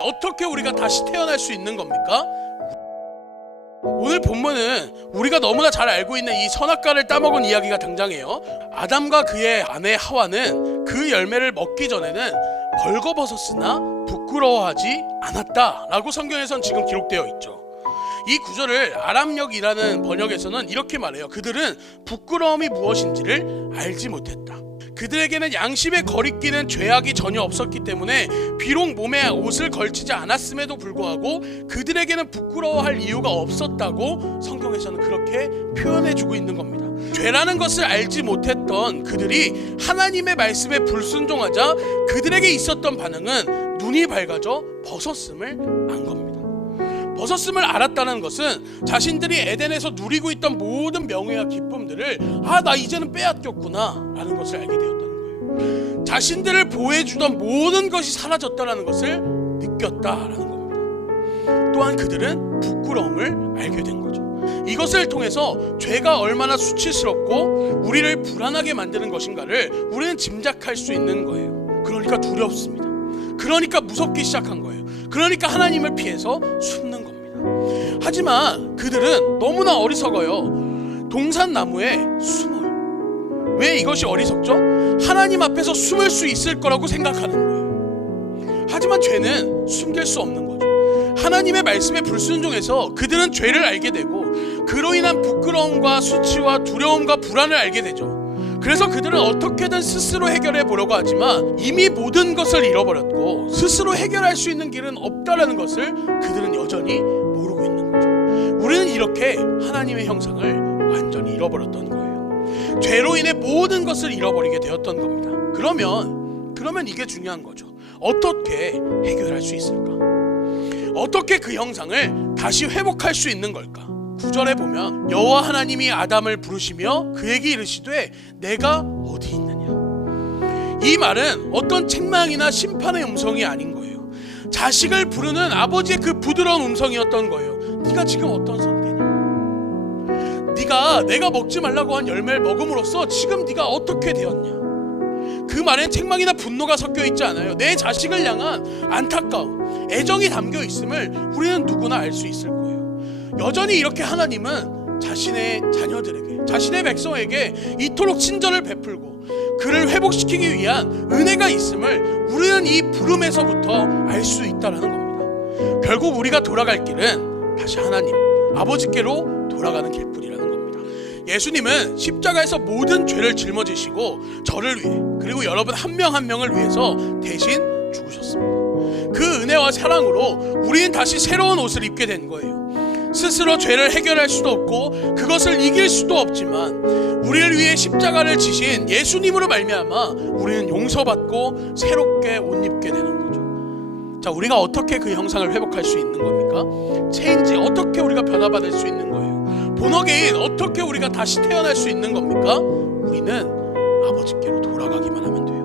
어떻게 우리가 다시 태어날 수 있는 겁니까? 오늘 본문은 우리가 너무나 잘 알고 있는 이 선악과를 따먹은 이야기가 등장해요. 아담과 그의 아내 하와는 그 열매를 먹기 전에는 벌거벗었으나 부끄러워하지 않았다라고 성경에선 지금 기록되어 있죠. 이 구절을 아람역이라는 번역에서는 이렇게 말해요. 그들은 부끄러움이 무엇인지를 알지 못했다. 그들에게는 양심에 거리끼는 죄악이 전혀 없었기 때문에 비록 몸에 옷을 걸치지 않았음에도 불구하고 그들에게는 부끄러워할 이유가 없었다고 성경에서는 그렇게 표현해주고 있는 겁니다. 죄라는 것을 알지 못했던 그들이 하나님의 말씀에 불순종하자 그들에게 있었던 반응은 눈이 밝아져 벗었음을 안 겁니다. 벗었음을 알았다는 것은 자신들이 에덴에서 누리고 있던 모든 명예와 기쁨들을 나 이제는 빼앗겼구나 라는 것을 알게 되었다는 거예요. 자신들을 보호해주던 모든 것이 사라졌다는 것을 느꼈다라는 겁니다. 또한 그들은 부끄러움을 알게 된 거죠. 이것을 통해서 죄가 얼마나 수치스럽고 우리를 불안하게 만드는 것인가를 우리는 짐작할 수 있는 거예요. 그러니까 두렵습니다. 그러니까 무섭기 시작한 거예요. 그러니까 하나님을 피해서 숨는 겁니다. 하지만 그들은 너무나 어리석어요. 동산나무에 숨을. 왜 이것이 어리석죠? 하나님 앞에서 숨을 수 있을 거라고 생각하는 거예요. 하지만 죄는 숨길 수 없는 거죠. 하나님의 말씀에 불순종해서 그들은 죄를 알게 되고 그로 인한 부끄러움과 수치와 두려움과 불안을 알게 되죠. 그래서 그들은 어떻게든 스스로 해결해 보려고 하지만 이미 모든 것을 잃어버렸고 스스로 해결할 수 있는 길은 없다라는 것을 그들은 여전히 모르고 있는 거죠. 우리는 이렇게 하나님의 형상을 완전히 잃어버렸던 거예요. 죄로 인해 모든 것을 잃어버리게 되었던 겁니다. 그러면 이게 중요한 거죠. 어떻게 해결할 수 있을까? 어떻게 그 형상을 다시 회복할 수 있는 걸까? 9절에 보면 여호와 하나님이 아담을 부르시며 그에게 이르시되 내가 어디 있느냐. 이 말은 어떤 책망이나 심판의 음성이 아닌 거예요. 자식을 부르는 아버지의 그 부드러운 음성이었던 거예요. 네가 지금 어떤 상태냐? 네가 내가 먹지 말라고 한 열매를 먹음으로써 지금 네가 어떻게 되었냐? 그 말엔 책망이나 분노가 섞여 있지 않아요. 내 자식을 향한 안타까움, 애정이 담겨 있음을 우리는 누구나 알 수 있을 거예요. 여전히 이렇게 하나님은 자신의 자녀들에게, 자신의 백성에게 이토록 친절을 베풀고 그를 회복시키기 위한 은혜가 있음을 우리는 이 부름에서부터 알 수 있다는 겁니다. 결국 우리가 돌아갈 길은 다시 하나님, 아버지께로 돌아가는 길뿐이라는 겁니다. 예수님은 십자가에서 모든 죄를 짊어지시고 저를 위해 그리고 여러분 한 명 한 명을 위해서 대신 죽으셨습니다. 그 은혜와 사랑으로 우리는 다시 새로운 옷을 입게 된 거예요. 스스로 죄를 해결할 수도 없고 그것을 이길 수도 없지만 우리를 위해 십자가를 지신 예수님으로 말미암아 우리는 용서받고 새롭게 옷 입게 되는 거죠. 자, 우리가 어떻게 그 형상을 회복할 수 있는 겁니까? 체인지 어떻게 우리가 변화받을 수 있는 거예요? 본어게인 어떻게 우리가 다시 태어날 수 있는 겁니까? 우리는 아버지께로 돌아가기만 하면 돼요.